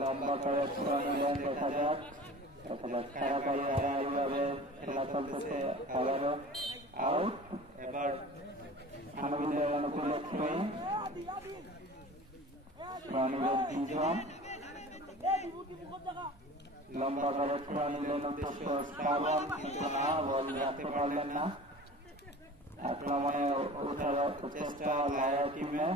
লম্বা করে ছোড়া নিলেন, দেখা যাক খারাপাই হারাহারিভাবে খেলা চলতেছে। আবারও আউট। এবার থানবিদের অনুকূলে থ্রোয়িং, নিলেন 2 জন। লম্বা করে ছোড়া নিলেন উদ্দেশ্য শ্রাবণ, কিন্তু না, বল রাখতে পারলেন না। আক্রমণে ওঠার চেষ্টা লায়া টিমে,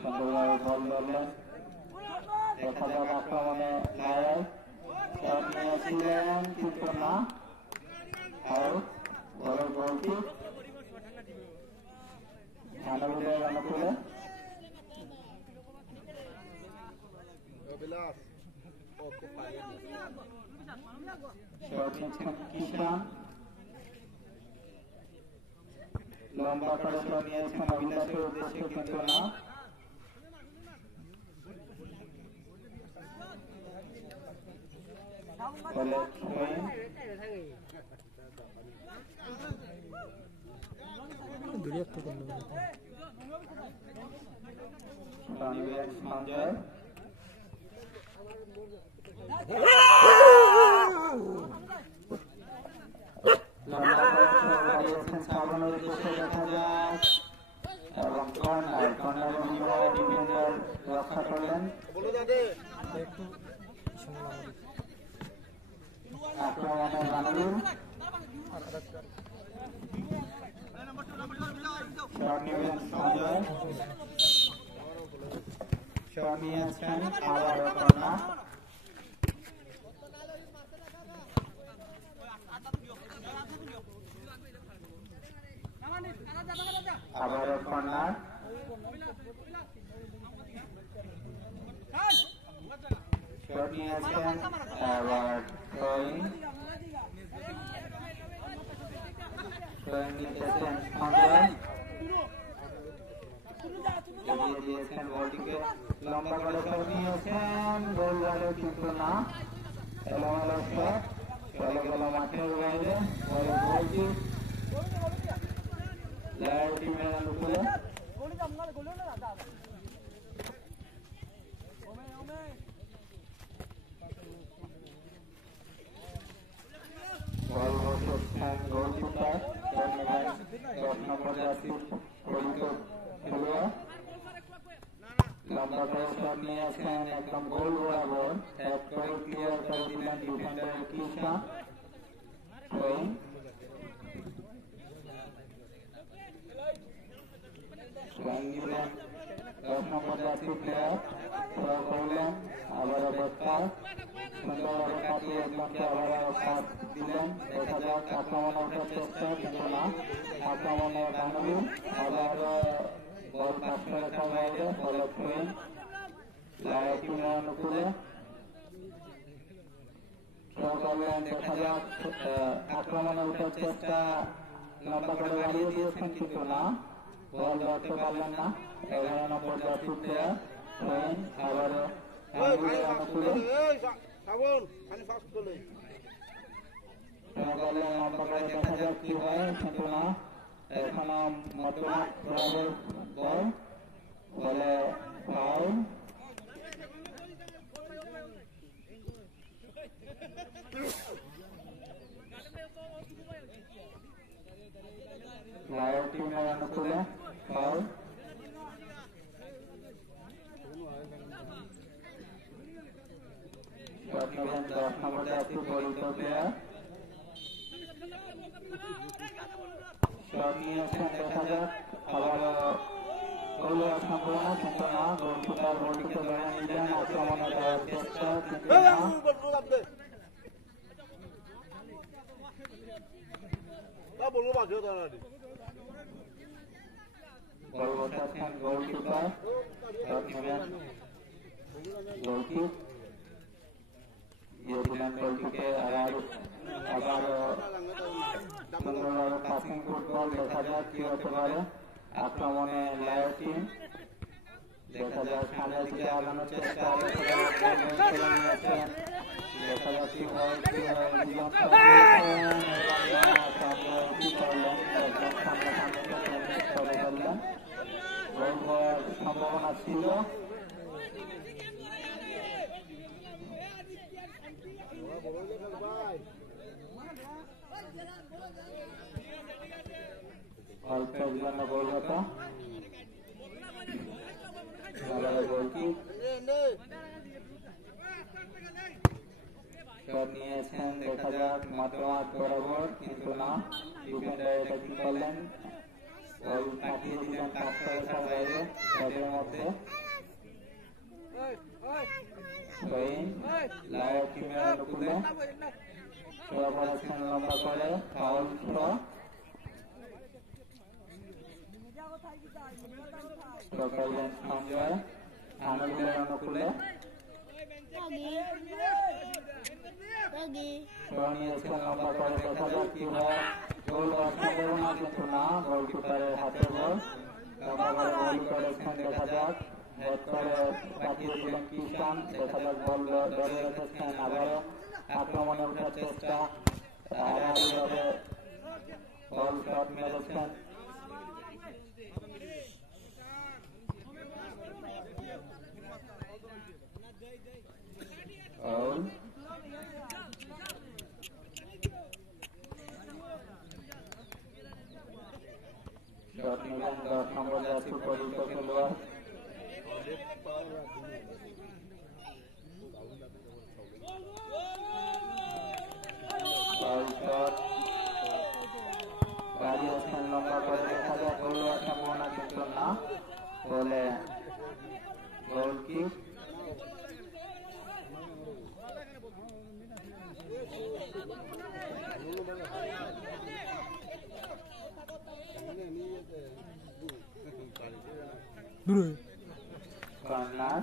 সুন্দরভাবে বল ধরলেন। দেখা যাক আক্রমণে লায়া শট নিয়েছিলেন, কিন্তু না, আউট। বলের গোলটি থানবিদের অনুকূলে। কিষান লম্বা করে শট নিয়েছেন অভিলাষের উদ্দেশ্যে, কিন্তু না। সঞ্জয় শ্রাবণের উদ্দেশ্যে, দেখা যাক, এবং কর্নারের বিনিময়ে ডিফেন্ডার রক্ষা করলেন। আক্রমণে বানালুর শট নিলেন সঞ্জয়, শট নিয়েছেন, আবারও কর্নার। আবারও কর্নার, শট নিয়েছেন, আবার থ্রোয়িং নিতেছেন সঞ্জয়, এগিয়ে দিয়েছেন বলটিকে। লম্বা করে শট নিয়েছেন, গোল যাবে, কিন্তু না, এলোমেলো শট চলে গেল মাঠের বাইরে। বলের গোলটি লায়া টিমের অনুকূলে। গোলকিপার 10 নম্বর জার্সি পরিচিত খেলোয়াড়, লম্বা করে শট নিয়েছেন, একদম গোল বরাবর ট্যাপ করে ক্লিয়ার করে দিলেন ডিফেন্ডার কিষান। নিলেন 10 নম্বর জার্সি প্লেয়ার, থ্রো করলেন, আবারও ব্যাটটা সুন্দরভাবে কাটিয়ে একজনকে আবারও পাস দিলেন। দেখা যাক আক্রমণে ওঠার চেষ্টা, কিন্তু না, আক্রমণে বাঙালি, আবারও বল কাছে রেখার বাইরে। বলে থ্রোয়িং লায়া টিমের অনুকূলে, থ্রো করলেন। দেখা যাক আক্রমণে ওঠার চেষ্টা, লম্বা করে বাড়িয়ে দিয়েছেন, কিন্তু না, বল ধরতে পারলেন না। 11 নম্বর জার্সি প্লেয়ার থ্রোয়িং, আবারও অনুকূলে লম্বা করে, দেখা যাক কি হয়, কিন্তু না, এখনো মধ্যমাঠ বরাবর বল, বলে ফাউল। লায়া টিমের অনুকূলে ফাউল। শট নিলেন 10 নম্বর জার্সি পরিচিত প্লেয়ার, শট নিয়েছেন। দেখা যাক আবারও গোল হওয়ার সম্ভাবনা, কিন্তু না, গোলকিপার বলটিকে ধরে নিলেন। আক্রমণে যাওয়ার চেষ্টা, কিন্তু না, গোল বসাচ্ছেন গোলকিপার, শট নিলেন গোলকিপ, দিয়ে দিলেন গোলটিকে। আবারও সুন্দরভাবে পাসিং ফুটবল, দেখা যাক কি হতে পারে। আক্রমণে লায়া টিম, দেখা যাক সামনের দিকে আগানোর চেষ্টা, দেখা যাক কি হয়, কি হয়। কি করলেন, একদম সামনে চলে গেলেন, গোল হওয়ার সম্ভাবনা ছিল। অল্পের জন্য গোলগত গোলকিক শট নিয়েছেন, দেখা যাক মধ্যমাঠ বরাবর, কিন্তু না, ডিফেন্ডার এটা কি করলেন, বল কাটিয়ে দিলেন কাছাকাছি বাইরে শটের মধ্যে। লায়ক টিমের অনুকূলে থ্রো করেছেন লম্বা করে, ফাউল থ্রো। থ্রো করলেন সঞ্জয় আনুগুলের অনুকূলে, থ্রো নিয়েছেন লম্বা করে, দেখা যাক কি হয়, গোল হওয়ার সম্ভাবনা, কিন্তু না, গোলকিপারের হাতে বল, লম্বা করে গোল করেছেন, দেখা যাক হেড করে পাঠিয়ে দিলেন কিষান, দেখা যাক বল ধরে রেখেছেন, আবারও আক্রমণে ওঠার চেষ্টা, আড়াআড়িভাবে বল শট মেরেছেন। শট নিলেন 10 নম্বর জার্সি পরিচিত খেলোয়াড়। দাঁড়িয়েছেন লম্বা করে, দেখা যায় গোল হওয়ার সম্ভাবনা, কিন্তু না, বলে গোলকিক। কর্নার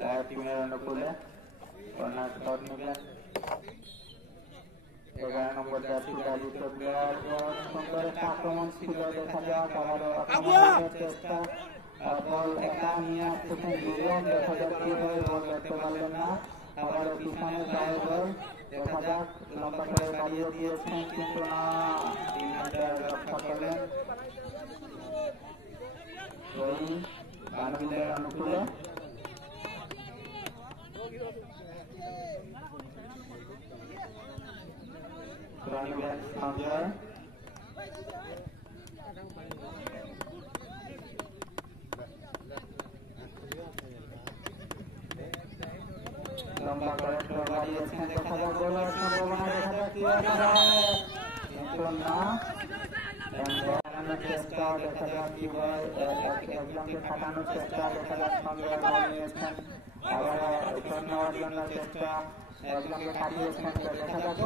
লায়ক টিমের অনুকূলে, কর্নার শট নিলেন 11 নম্বর জার্সি দাঁড়িত প্লেয়ার, সুন্দর একটা আক্রমণ ছিল, দেখা যাক আবারও আক্রমণের চেষ্টা, বল একা নিয়ে আসতেছেন দুজন, দেখা যাক কি হয়, বল ধরতে পারলেন না, আবারও পিছনে যায় বল, দেখা যাক লম্বা করে বাড়িয়ে দিয়েছেন, কিন্তু না, ডিফেন্ডার রক্ষা করলেন। আনুগুলের অনুকূলে সঞ্জয়, লম্বা করে বাড়িয়েছেন, দেখা যাক গোল হওয়ার সম্ভাবনা, দেখা যাক কি হয়, কিন্তু না, চেষ্টা, দেখা যাক কি হয়, একজনকে খাটানোর চেষ্টা, দেখা যাক সঞ্জয় বল নিয়েছেন, আবার শট নেওয়ার জন্য চেষ্টা, একজনকে খাটিয়েছেন, দেখা যাক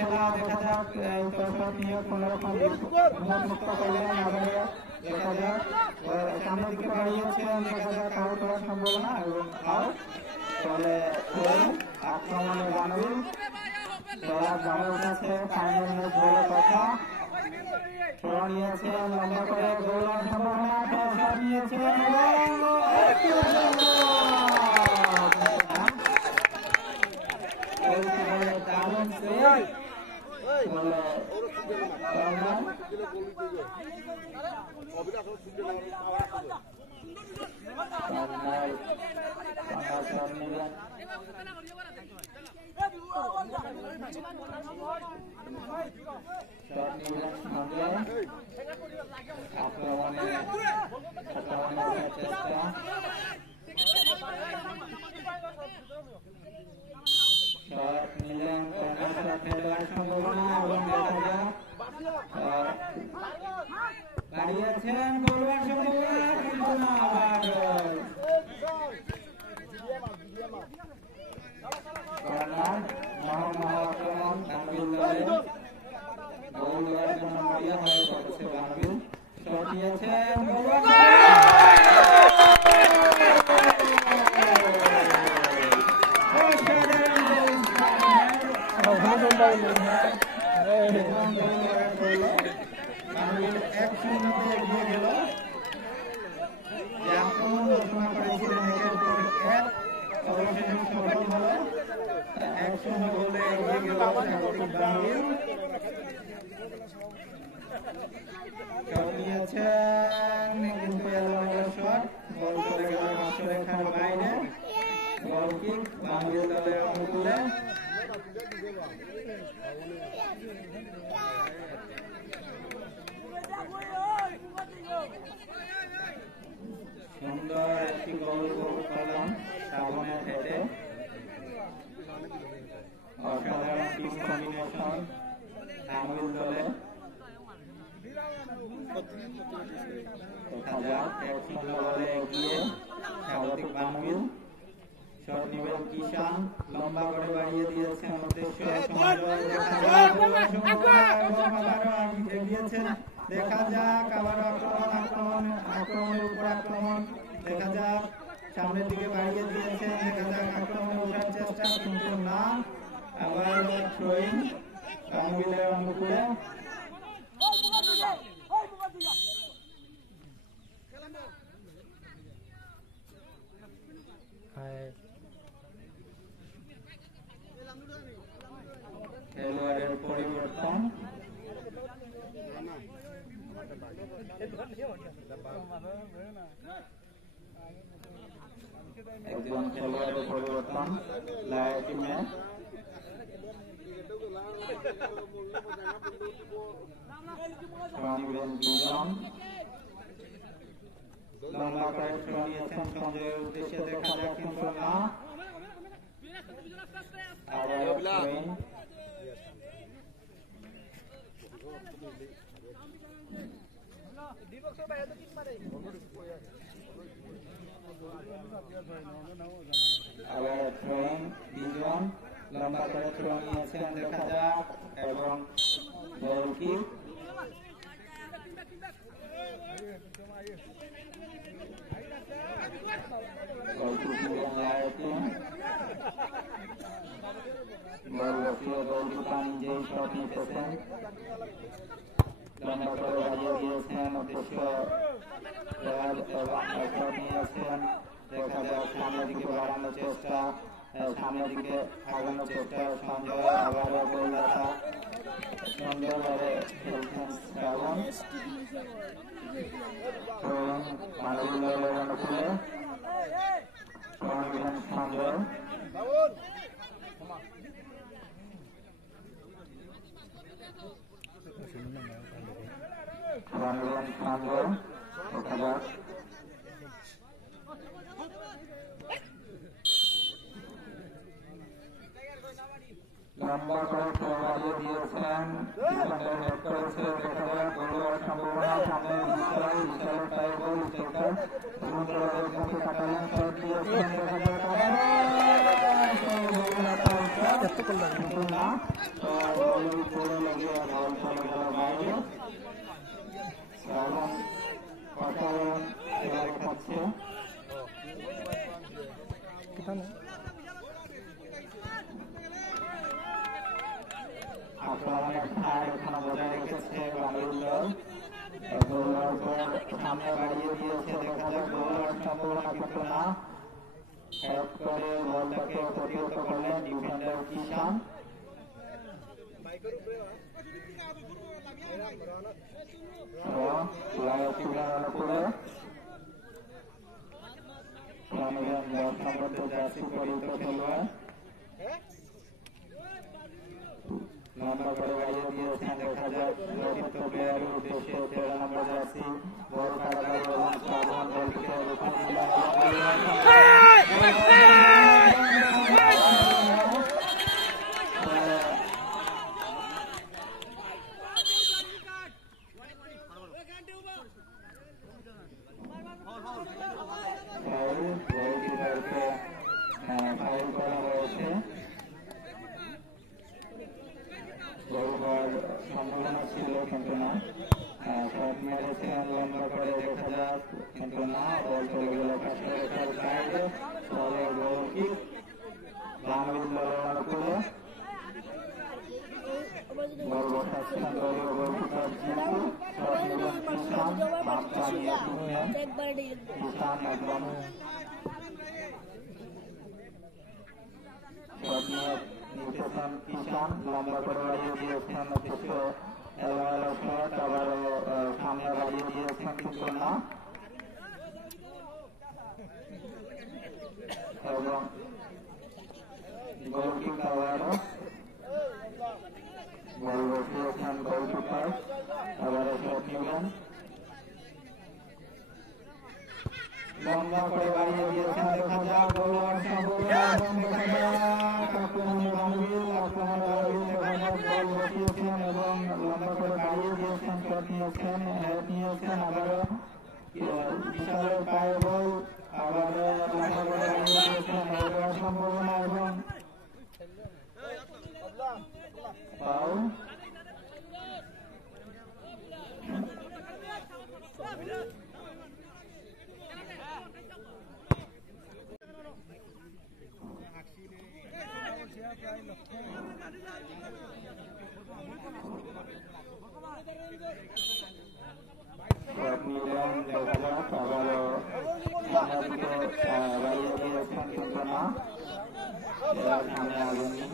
খেলা, দেখা যাক শট নিয়ে কোনোরকম মুক্ত করলেন, দেখা যাক সামনের দিকে বাড়িয়েছেন, দেখা যাক আউট হওয়ার সম্ভাবনা এবং আউট, ফলে আক্রমণে জানুন খেলা জমে উঠেছে, ফাইনাল ম্যাচ বলে কথা, থ্রো নিয়েছেন লম্বা করে, গোল হওয়ার সম্ভাবনা, শট নিয়েছেন দারুণ সেভ, বলে আক্রমণের চেষ্টা, শট নিলেন, খেলার সম্ভাবনা এবং দেখা যাক দাঁড়িয়েছেন, গোল হওয়ার সম্ভাবনা, কিন্তু না, আক্রমণ বানবিল দলে গোল হওয়ার জন্য মরিয়া হয়ে পড়েছে বানবিল, শট নিয়েছেন, নিয়েছেন কিন্তু শট বল চলে গেল রেখার বাইরে বল কিক বাংলাদেশ দলের অনুকূলে সুন্দর একটি গোল করলাম শ্রাবণের হেডে অসাধারণ টিম কম্বিনেশন তামিল দলে দেখা যাক বলে এগিয়ে স্বাগতিক বাংলাদেশ শট নিবেন কিষান লম্বা করে বাড়িয়ে দিয়েছেন উদ্দেশ্য এগিয়েছেন দেখা যাক আবার আক্রমণের উপর আক্রমণ দেখা যাক সামনের দিকে বাড়িয়ে দিয়েছেন দেখা যাক আক্রমণে ওঠার চেষ্টা কিন্তু না আবার থ্রোইং বাংলাদেশের অনুকূলে খেলোয়াড়ের পরিবর্তন একজন খেলোয়াড়ের পরিবর্তন লায়া টিমে লম্বা করে থ্রো নিয়েছেন সঞ্জয়ের উদ্দেশ্যে দেখা যাক কিন্তু না আবার থ্রোইং দুজন লম্বা করে থ্রো নিয়েছেন দেখা যাক এবং গোল কিক নিজেই শট নিতেছেন লম্বা করে বাড়িয়ে দিয়েছেন উদ্দেশ্য শট নিয়েছেন দেখা যাক সামনের দিকে বাড়ানোর চেষ্টা সামনের দিকে আগানোর চেষ্টা সঞ্জয় আবারও গোলদাতা সুন্দরভাবে খেলছেন শ্রাবণ অনুকূলে সঞ্জয় দেখা যাক লম্বা করে বাড়িয়ে দিয়েছেন হেড করেছে দেখা যাক গোলের সম্ভাবনা সামনে বিশাল টাই গোল স্ট্রাইকার সুন্দরভাবে মুখে কাটালেন শট দিয়েছেন দেখা যাক না পড়ে লাগিয়ে বল চলে গেল বাইরে শ্রাবণ অসাধারণ খেলা দেখাচ্ছে আক্রমণের ঠায় এখানে বজায় রেখেছে বাংলাদেশ দল গোলার পর সামনে বাড়িয়ে দিয়েছে দেখা যাক গোলার সম্ভাবনা কিন্তু না হেড করে বলটাকে প্রতিহত করলেন ডিফেন্ডার কিষান অনুকূলে 10 নম্বর জার্সি পরিহিত খেলোয়াড় লম্বা করে বাড়িয়ে দিয়েছেন দেখা যাক রোহিত প্লেয়ারের উদ্দেশ্যে 13 নম্বর জার্সি বল কাটাবে এবং শ্রাবণ বলকে ফাউল করা হয়েছে সম্ভাবনা ছিল কিন্তু না শট মেরেছেন লম্বা করে দেখা যাক কিন্তু না বল চলে গেল বাইরে খান লম্বা করে বাড়িয়ে দিয়েছেন কিছু এলোমেলো শট আবারও সামনে বাড়িয়ে দিয়েছেন কিন্তু না এবং গোলকিক আবারও গোল বসিয়েছেন গোলকিপার আবারও শট নিলেন লম্বা করে বাড়িয়ে দিয়েছেন দেখা যাক গোল গোল বসিয়েছেন এবং লম্বা করে বাড়িয়ে দিয়েছেন শট নিয়েছেন হেড নিয়েছেন আবারও বিশালের পায়ে বল আবারও লম্বা করে বাড়িয়ে দিয়েছেন হেড হওয়ার সম্ভাবনা এবং ফাউল নিলেন দেখা যাক আবারও সামনের দিকে বাড়িয়ে দিয়েছেন কিন্তু না সামনে আগেনি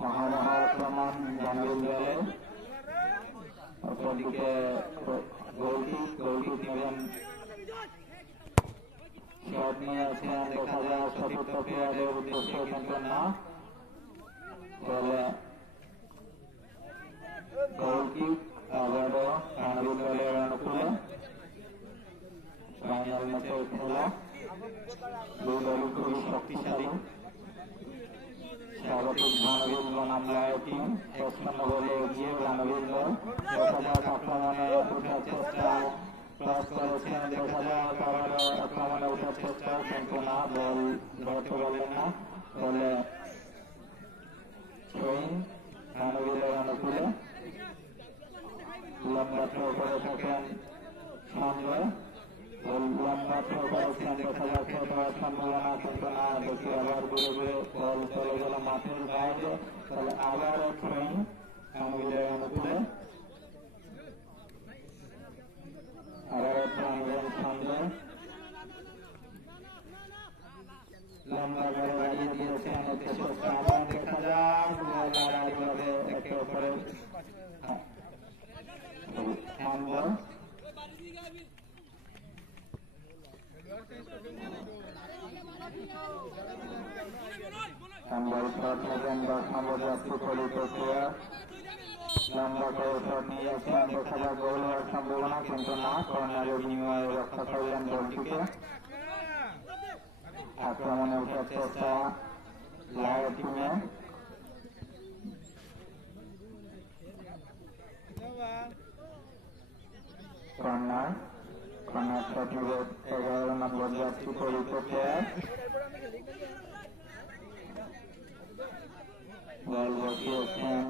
মহামহা আক্রমণ জামিল দলে অপরদিকে গোলকিক নেবেন শট নিয়েছেন দেখা যাক চতুর্থ প্লেয়ারের উদ্দেশ্যে কিন্তু না বলে গোলকিক আবারও জামিল দলের অনুকূলে ফাইনাল ম্যাচের খেলা দুই দলই খুবই শক্তিশালী স্বাগতিক মানবীর বনাম লায়ের টিম ৫৫ বলে এগিয়ে মানবীর দল দেখা যাক আক্রমণে ওঠার চেষ্টা ক্রস করেছেন দেখা যাক আবারও আক্রমণে ওঠার চেষ্টা কিন্তু না বল ধরতে পারলেন না বলে থ্রোইং মানবীরের অনুকূলে লম্বা থ্রো করে থাকেন সঞ্জয় লম্বা থ্রো করেছেন দেখা যাক হেড হওয়ার সম্ভাবনা কিন্তু না দেখি আবার ঘুরে ঘুরে বল চলে গেল মাঠের বাইরে তাহলে আবারও থ্রোইং মানবীরের অনুকূলে আবারও থ্রোইং সঞ্জয় লম্বা করে বাড়িয়ে দিয়েছেন আবার দেখা যাক লড়াইভাবে একে অপরের হ্যান্ডবল শট নেবেন বা সম্ভবত ফলিত প্লেয়ার লম্বা করে শট নিয়েছেন দেখা যাক গোল হওয়ার সম্ভাবনা কিন্তু না কর্নারের বিনিময়ে রক্ষা করলেন গোলটিকে আক্রমণে ওঠার চেষ্টা লায়ের টিমে কর্নার শট নেবে ১১ নম্বর যাত্রী ফলিত প্লেয়ার বল বসিয়েছেন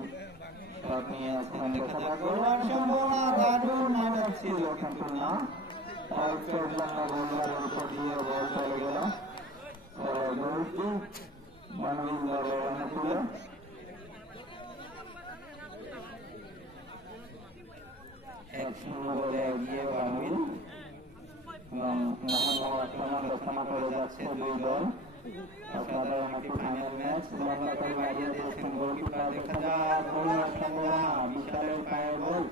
শট নিয়েছেন দেখা যাক গোল হওয়ার সম্ভাবনা দারুণ ম্যাচ ছিল কিন্তু না আরেকটার জন্য গোলবারের উপর দিয়ে বল চলে গেল গোলটি মানবীর দলের অনুকূলে বলে এগিয়ে মানবীর এবং মহামহা আক্রমণ রচনা করে যাচ্ছে দুই দল অসাধারণ একটি ফাইনাল ম্যাচ লম্বা করে বাড়িয়ে দিয়েছেন গোলকিপার দেখা যাক গোল হওয়ার সম্ভাবনা বিশালের পায়ে গোল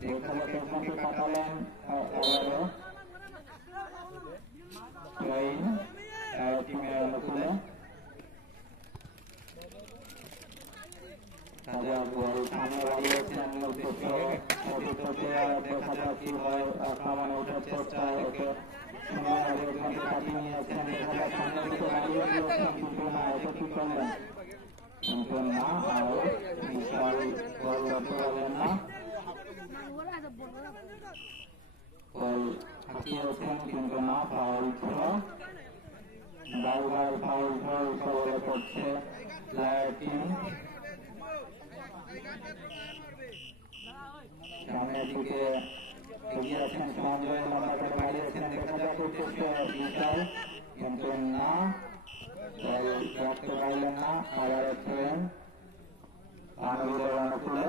যেখানে পেছনকে কাটালেন আবারও টিমের অনুকূলে বল সামনে বাড়িয়েছেন চতুর্থ প্লেয়ার দেখা যাক কি হয় আক্রমণে ওঠার চেষ্টা ওকে কাটিয়ে নিয়েছেন দেখা যাক সামনের দিকে বাড়িয়ে দিয়েছেন কিন্তু না এটা কি করলেন কিন্তু না আরো বিশাল বল ধরতে পারলেন না বল হাঁকিয়েছেন কিন্তু না ফাউল ছিল বারবার ফাউল কবলে পড়ছে লায়ের টিম সামনের দিকে এগিয়ে আছেন সঞ্জয় লম্বা করে বাড়িয়েছেন দেখা যাক উদ্দেশ্য বিশাল কিন্তু না বল রাখতে পারলেন না আবার ট্রেন আনুগুলের অনুকূলে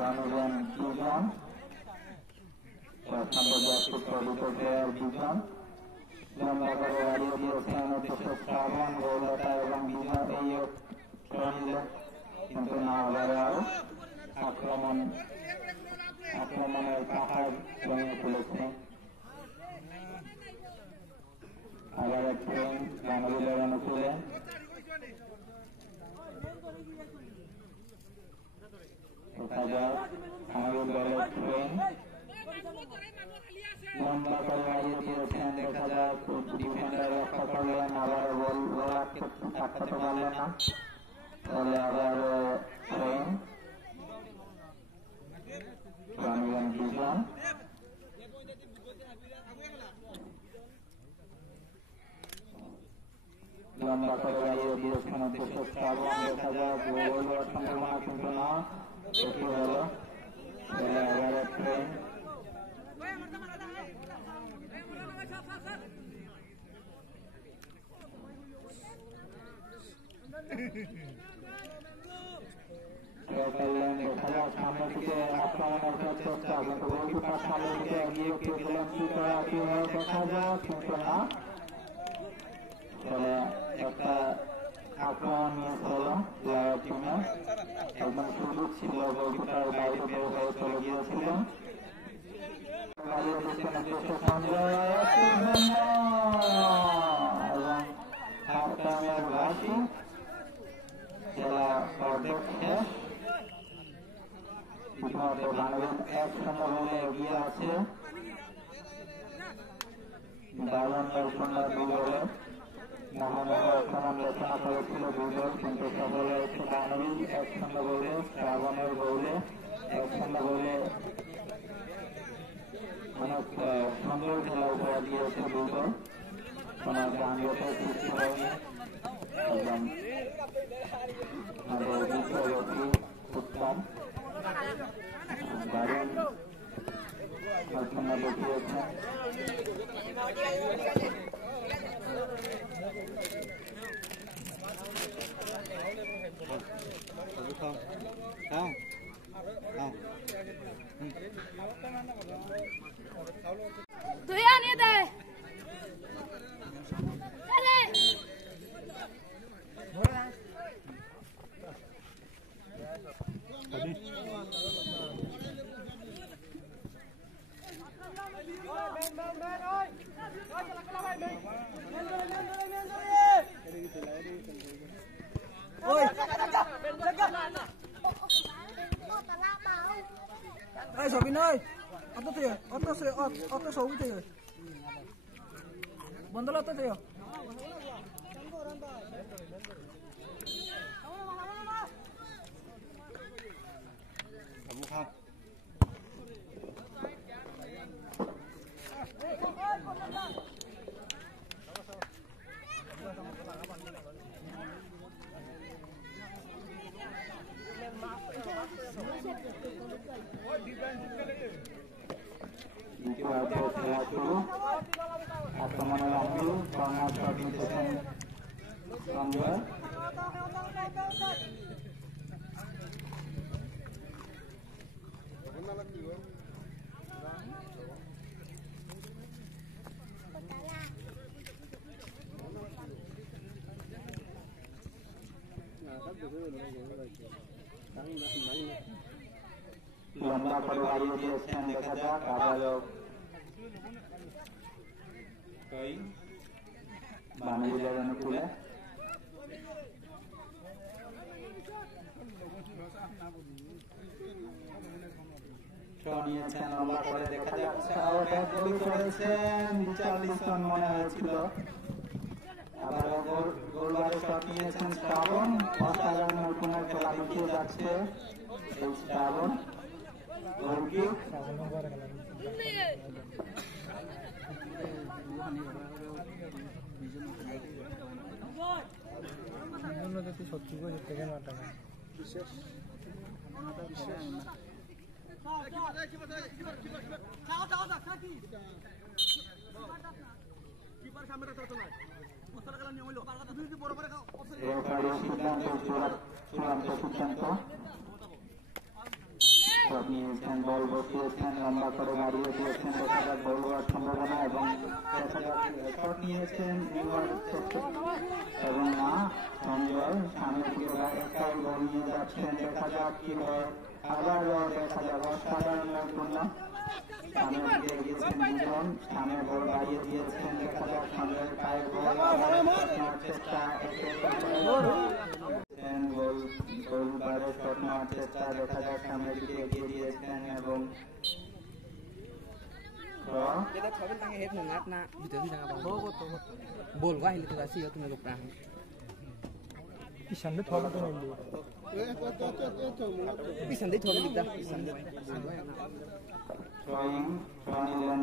অনুজন দুজন ১০ নম্বর যাত্রী প্রদীপ প্লেয়ার দুজন লম্বা করে বাড়িয়ে দিয়েছেন অধ্যক্ষ শ্রাবণ গৌরতা এবং বিজয় এই নিলে, কিন্তু না আবারও আক্রমণের পাহাড় জমিয়ে তুলেছে। আবার একটু বাঙালিদের অনুকূলে দেখা যাক আমাদের দলের ট্রেন লম্বা করে বাড়িয়ে দিয়েছেন। দেখা যাক ডিফেন্ডার রক্ষা করলেন, আবার বল আটকাতে পারলেন না, তাহলে আবার ট্রেন রানবেন বিজন। লম্বা করে বাড়িয়ে দিয়েছেন অধ্যক্ষ শ্রাবণ। দেখা যাক গোল হওয়ার সম্ভাবনা কিন্তু না, এটি হলো আবার ট্রেন করলেন। দেখা যাক সামনের দিকে আক্রমণের চেষ্টা, কিন্তু গোলকিপার সামনের দিকে এগিয়ে গেলেন কি করা কি হয় দেখা যাক, কিন্তু না, তাহলে একটা আক্রমণ নিয়ে হলো প্লেয়ার টিমে। একদম সুযোগ ছিল, গোলকিপার বাইরে বের হয়ে চলে গিয়েছিলেন। খেলা অর্ধেক শেষ, ইতিমধ্যে বাংলাদেশ 1-0 গোলে এগিয়ে আছে। দারুণ সুন্দর দুই গোলে মোহাম্মদ আক্রমণ রচনা করেছিল দুই গোল, কিন্তু সফল হয়েছে বাংলাদেশ 1-0 গোলে। শ্রাবণের গোলে 1-0 গোলে অনেক সুন্দর খেলা উপহার দিয়েছে দুই গোল, কোন যানজটের সৃষ্টি হয়নি। একদম উত্তম দারুণ রচনা দেখিয়েছেন। তুই আনিয়ে দে Ê, Sobin ơi, 어떠세요? 서울이세요? 먼저 어떠세요? দ্বিতীয়ার্ধে খেলা শুরু, আক্রমণের অঙ্গল কর্নার শট নিতেছেন সঞ্জয়। লম্বা করে বাড়িয়ে দিয়েছেন, দেখা যাক আবারও বাঙালিদের অনুকূলে নিয়েছেন। লম্বা করে দেখা যাচ্ছে গোল করেছেন রিচার্লিসন মনে হয়েছিল, আবারও গোলবারে শট নিয়েছেন শ্রাবণ। অসাধারণ নতুনের খেলা দেখিয়ে যাচ্ছে এই শ্রাবণ। গোলকিক সত্যি করে থেকে না টাকা বিশেষ বল বসিয়েছেন, লম্বা করে বাড়িয়ে দিয়েছেন, দেখা যাক গোল হওয়ার সম্ভাবনা এবং দেখা যাক শট নিয়েছেন এবং না সঞ্জয় সামনের দিকে একটা বল নিয়ে যাচ্ছেন, দেখা যাক কি হয়। আবারও দেখা যাক অসাধারণ নৈপুণ্য, সামনের দিকে গিয়েছেন দুজন, সামনে বল বাড়িয়ে দিয়েছেন, দেখা যাক সঞ্জয়ের পায়ের বল চেষ্টা গোলবারে শট নেওয়ার চেষ্টা, দেখা যাক সামনের দিকে এগিয়ে দিয়েছেন এবং Pisan dia thol tu ni. Pisan dia thol kita. throwing নিলেন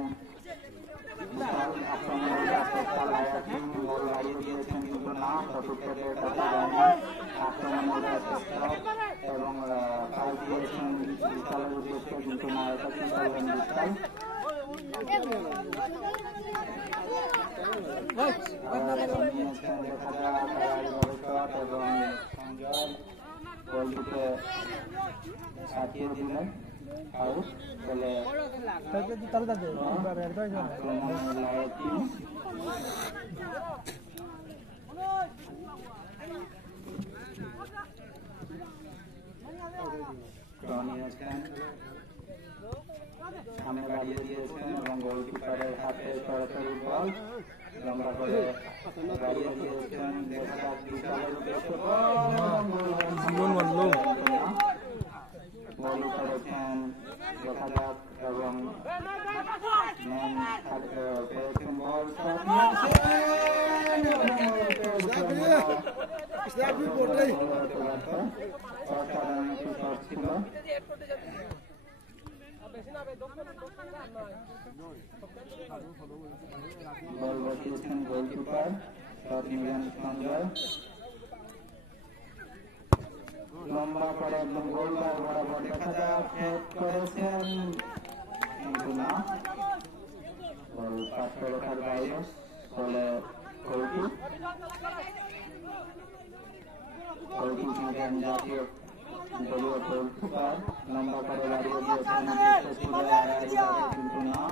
বিশাল আক্রমণের চেষ্টা লাগাচ্ছেন, বল বাড়িয়ে দিয়েছেন কিন্তু না, সঠিক পেটের কাছে যায়নি, আক্রমণের চেষ্টা এবং পাল দিয়েছেন বিশালের উদ্দেশ্যে কিন্তু না, এটা কিন্তু বিশাল নিয়েছেন, দেখা যাক শট এবং সঞ্জয় বলটিকে কাটিয়ে দিলেন আউট বলে আক্রমণের লড়াই টিম। নিয়েছেন, সামনে বাড়িয়ে দিয়েছেন এবং গোলকিপারের হাতে সরাসরি বল লম্বা করে বাড়িয়ে দিয়েছেন, দেখা যাক বিশালের উদ্দেশ্যে বল করেছেন, দেখা যাক এবং পেয়েছেন বল অসাধারণ একটি শট ছিল। বল বসিয়েছেন গোলকিপার, শট নিলেন সঞ্জয়, লম্বা করে একদম গোলবার বরাবর দেখা যাক হেড করেছেন কিন্তু না, বল পাস করে রাখার বাইরে বলে গোলকিপ নিলেন জাতীয় দলীয় গোলকিপার, লম্বা করে বাড়িয়ে দিয়েছেন কিন্তু না।